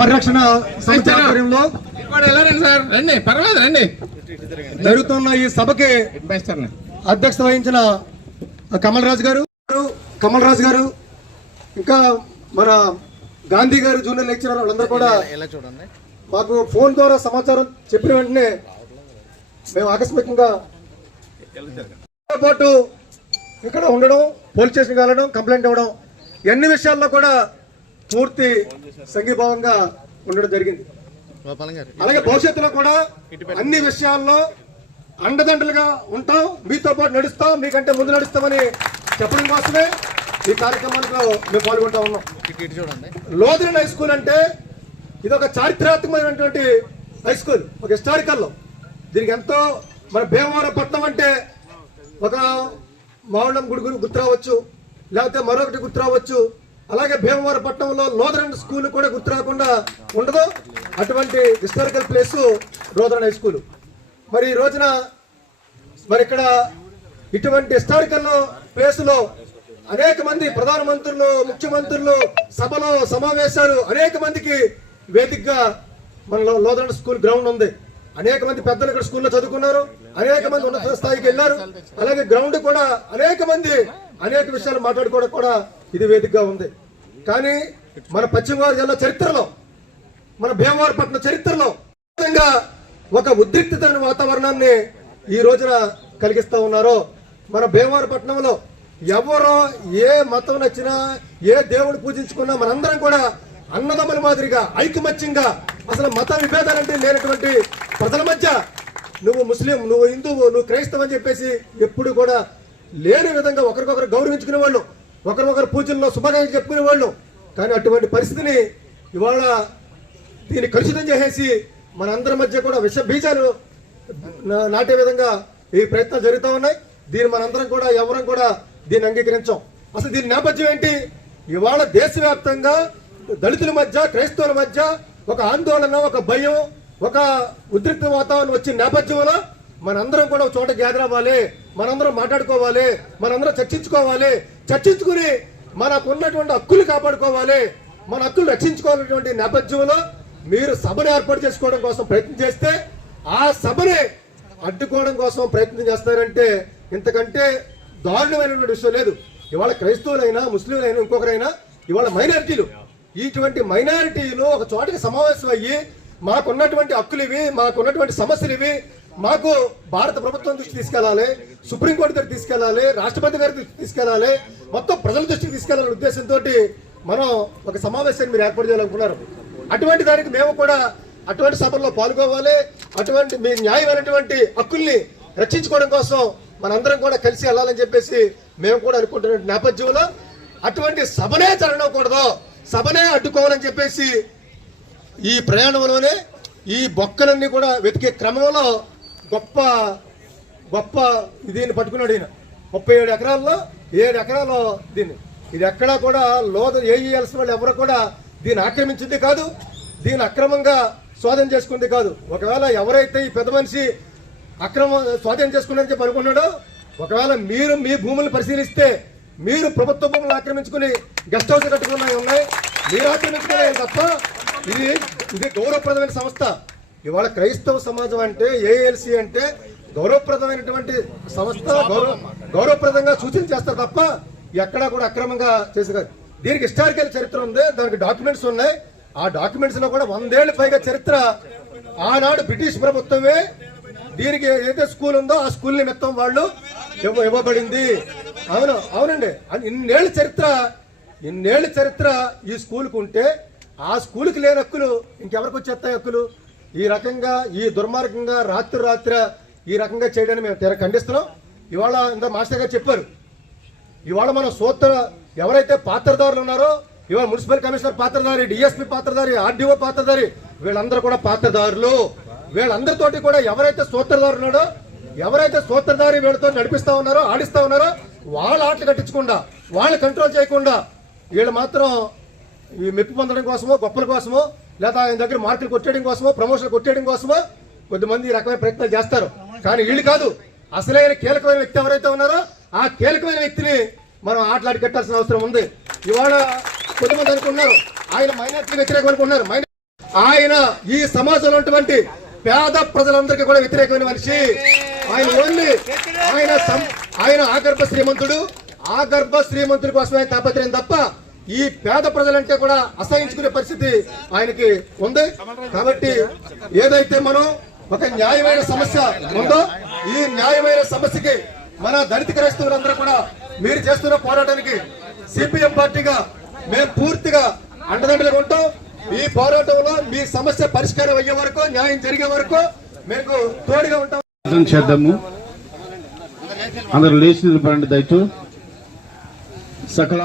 పరిరక్షణ సంస్థ ఆధ్వర్యంలో జరుగుతున్న ఈ సభకి అధ్యక్షత వహించిన కమల్ రాజు గారు ఇంకా మన గాంధీ గారు జూనియర్ లెక్చరర్ వాళ్ళందరూ కూడా మాకు ఫోన్ ద్వారా సమాచారం చెప్పిన వెంటనే మేము ఆకస్మికంగా పాటు ఇక్కడ ఉండడం, పోలీస్ స్టేషన్కి వెళ్ళడం, కంప్లైంట్ ఇవ్వడం, ఎన్ని విషయాల్లో కూడా పూర్తి సంఘీభావంగా ఉండడం జరిగింది. అలాగే భవిష్యత్తులో కూడా అన్ని విషయాల్లో అండదండలుగా ఉంటాం, మీతో పాటు నడుస్తాం, మీకంటే ముందు నడుస్తామని చెప్పడం కోసమే ఈ కార్యక్రమానికి మేము పాల్గొంటా ఉన్నాం. లోదరన్ హై స్కూల్ అంటే ఇది ఒక చారిత్రాత్మకమైనటువంటి హై స్కూల్, ఒక హిస్టారికల్లో. దీనికి ఎంతో మన భీమవరం పట్నం అంటే ఒక మావుళ్ళం గుడి గుర్తు రావచ్చు, లేకపోతే మరొకటి గుర్తు రావచ్చు. అలాగే భీమవరం పట్టణంలో లోదరన్ స్కూల్ కూడా గుర్తు రాకుండా ఉండదు. అటువంటి historical place Lutheran high school. మరి ఈ రోజున మరి ఇక్కడ ఇటువంటి హిస్టారికల్ ప్లేస్ లో అనేక మంది ప్రధానమంత్రులు, ముఖ్యమంత్రులు, సభలో సమావేశాలు, అనేక మందికి వేదికగా మన లోదరన్ స్కూల్ గ్రౌండ్ ఉంది. అనేక మంది పెద్దలు ఇక్కడ స్కూల్లో చదువుకున్నారు, అనేక మంది ఉన్నత స్థాయికి వెళ్ళారు. అలాగే గ్రౌండ్ కూడా అనేక మంది అనేక విషయాలు మాట్లాడుకోవడం కూడా ఇది వేదికగా ఉంది. కానీ మన పశ్చిమ గోదావరి జిల్లా చరిత్రలో, మన భీమవరపట్నం చరిత్రలో ఒక ఉద్రిక్తమైన వాతావరణాన్ని ఈ రోజున కలిగిస్తా ఉన్నారు. మన భీమవరపట్నంలో ఎవరో ఏ మతం నచ్చినా, ఏ దేవుడు పూజించుకున్నా మనందరం కూడా అన్నదమ్ముల మాదిరిగా ఐకమత్యంగా, అసలు మత విభేదాలంటే లేనటువంటి ప్రజల మధ్య నువ్వు ముస్లిం, నువ్వు హిందువు, నువ్వు క్రైస్తవం అని చెప్పేసి ఎప్పుడు కూడా లేని విధంగా ఒకరికొకరు గౌరవించుకునే వాళ్ళు, ఒకరికొకరు పూజల్లో శుభాకాంక్షలు చెప్పుకునే వాళ్ళు. కానీ అటువంటి పరిస్థితిని ఇవాళ దీన్ని కలుషితం చేసేసి మనందరి మధ్య కూడా విష బీజాలు నాటే విధంగా ఈ ప్రయత్నాలు జరుగుతూ ఉన్నాయి. దీన్ని మనందరం కూడా ఎవరం కూడా దీన్ని అంగీకరించాం. అసలు దీని నేపథ్యం ఏంటి? ఇవాళ దేశవ్యాప్తంగా దళితుల మధ్య, క్రైస్తవుల మధ్య ఒక ఆందోళన, ఒక భయం, ఒక ఉద్రిక్త వాతావరణం వచ్చిన నేపథ్యంలో మనందరం కూడా ఒక చోట గ్యాదర్ అవ్వాలి, మనందరం మాట్లాడుకోవాలి, మనందరం చర్చించుకుని మనకు ఉన్నటువంటి హక్కులు కాపాడుకోవాలి, మన హక్కులు రక్షించుకోవాలనేటువంటి నేపథ్యంలో మీరు సభను ఏర్పాటు చేసుకోవడం కోసం ప్రయత్నం చేస్తే ఆ సభని అడ్డుకోవడం కోసం ప్రయత్నం చేస్తారంటే ఇంతకంటే దారుణమైనటువంటి విషయం లేదు. ఇవాళ క్రైస్తవులైనా, ముస్లింలైనా, ఇంకొకరైనా ఇవాళ మైనారిటీలు, ఇటువంటి మైనారిటీలు ఒక చోటకి సమావేశం అయ్యి మాకున్నటువంటి హక్కులు ఇవి, మాకున్నటువంటి సమస్యలు ఇవి, మాకు భారత ప్రభుత్వం దృష్టి తీసుకెళ్లాలి, సుప్రీంకోర్టు దగ్గర తీసుకెళ్లాలి, రాష్ట్రపతి గారి దృష్టి తీసుకెళ్లాలి, మొత్తం ప్రజల దృష్టికి తీసుకెళ్లాలనే ఉద్దేశంతో మనం ఒక సమావేశాన్ని మీరు ఏర్పాటు చేయాలనుకున్నారు. అటువంటి దానికి మేము కూడా అటువంటి సభల్లో పాల్గొవాలి, అటువంటి మీ న్యాయమైనటువంటి హక్కుల్ని రక్షించుకోవడం కోసం మనందరం కూడా కలిసి వెళ్ళాలని చెప్పేసి మేము కూడా అనుకుంటున్న నేపథ్యంలో అటువంటి సభనే జరగకూడదు, సభనే అడ్డుకోవాలని చెప్పేసి ఈ ప్రయాణంలోనే ఈ బొక్కలన్నీ కూడా వెతికే క్రమంలో గొప్ప గొప్ప దీన్ని పట్టుకున్నాడు ఈయన. 37 ఎకరాల్లో 7 ఎకరాలు దీన్ని, ఇది ఎక్కడా కూడా ఏఈఎల్స్ వాళ్ళు ఎవరు కూడా దీన్ని ఆక్రమించింది కాదు, దీన్ని అక్రమంగా స్వాధీనం చేసుకుంది కాదు. ఒకవేళ ఎవరైతే ఈ పెద్ద మనిషి స్వాధీనం చేసుకున్నారని చెప్పి అనుకున్నాడో, ఒకవేళ మీరు మీ భూములను పరిశీలిస్తే మీరు ప్రభుత్వ భూములు ఆక్రమించుకుని గెస్ట్ హౌస్ కట్టుకున్నవి ఉన్నాయి, మీరు ఆక్రమించుకునే తప్ప ఇది గౌరవప్రదమైన సంస్థ. ఇవాళ క్రైస్తవ సమాజం అంటే, ఏఎల్సి అంటే గౌరవప్రదమైనటువంటి సంస్థ, గౌరవప్రదంగా సూచన చేస్తారు తప్ప ఎక్కడా కూడా అక్రమంగా చేసేది. దీనికి హిస్టారికల్ చరిత్ర ఉంది, దానికి డాక్యుమెంట్స్ ఉన్నాయి. ఆ డాక్యుమెంట్స్ లో కూడా 100 ఏళ్ల పైగా చరిత్ర. ఆనాడు బ్రిటిష్ ప్రభుత్వమే దీనికి ఏదైతే స్కూల్ ఉందో ఆ స్కూల్ నిమిత్తం వాళ్ళు ఇవ్వబడింది. అవునండి, ఇన్నేళ్ల చరిత్ర ఈ స్కూల్కి ఉంటే ఆ స్కూల్కి లేని హక్కులు ఇంకెవరికి వచ్చేస్తాయి హక్కులు? ఈ రకంగా ఈ దుర్మార్గంగా రాత్రి ఈ రకంగా చేయడాన్ని మేము తెర ఖండిస్తున్నాం. ఇవాళ ఇంత మాస్టర్ గారు చెప్పారు, ఇవాళ మన ఎవరైతే పాత్రదారులు ఉన్నారో, ఇవాళ మున్సిపల్ కమిషనర్ పాత్రధారి, డిఎస్పీ పాత్రధారి, ఆర్డీఓ పాత్రధారి, వీళ్ళందరూ కూడా పాత్రదారులు. వీళ్ళందరితోటి కూడా ఎవరైతే సూత్రధారు ఉన్నాడో, ఎవరైతే సూత్రధారి వీళ్ళతో నడిపిస్తా ఉన్నారో, ఆడిస్తా ఉన్నారో, వాళ్ళ ఆటలు కట్టించకుండా, వాళ్ళు కంట్రోల్ చేయకుండా వీళ్ళు మాత్రం ఈ మెప్పు పొందడం కోసమో, గొప్పల కోసమో, లేదా ఆయన దగ్గర మార్కులు కొట్టేయడం కోసమో, ప్రమోషన్ కొట్టేయడం కోసమో కొద్దిమంది ఈ రకమైన ప్రయత్నాలు చేస్తారు. కానీ వీళ్ళు కాదు, అసలైన కీలకమైన వ్యక్తి ఎవరైతే ఉన్నారో ఆ కీలకమైన వ్యక్తిని మనం ఆటలాడి కట్టాల్సిన అవసరం ఉంది. ఇవాళ కొద్దిమంది అనుకున్నారు ఆయన మైనార్టీ వ్యతిరేకం అనుకున్నారు. ఆయన ఈ సమాజంలో ఉన్నటువంటి పేద ప్రజలందరికీ కూడా వ్యతిరేకమైన మనిషి. ఆయన ఓన్లీ ఆయన ఆగర్భ శ్రీమంతుడు. ఆగర్భ శ్రీమంతుడి కోసమే తాపత్రయం తప్ప ఈ పేద ప్రజలంటే కూడా అసహించుకునే పరిస్థితి ఆయనకి ఉంది. కాబట్టి ఏదైతే మనం ఒక న్యాయమైన సమస్య ఉందో ఈ న్యాయమైన సమస్యకి మన దళిత క్రైస్తవులందరూ కూడా మీరు చేస్తున్న పోరాటానికి సిపిఎం పార్టీగా మేము పూర్తిగా అండదండలుగా ఉంటాం. ఈ పోరాటంలో మీ సమస్య పరిష్కారం అయ్యే వరకు, న్యాయం జరిగే వరకు మీకు తోడుగా ఉంటాం. చేద్దాము. అందరూ లేచి నిలబడండి దయచేసి. సకల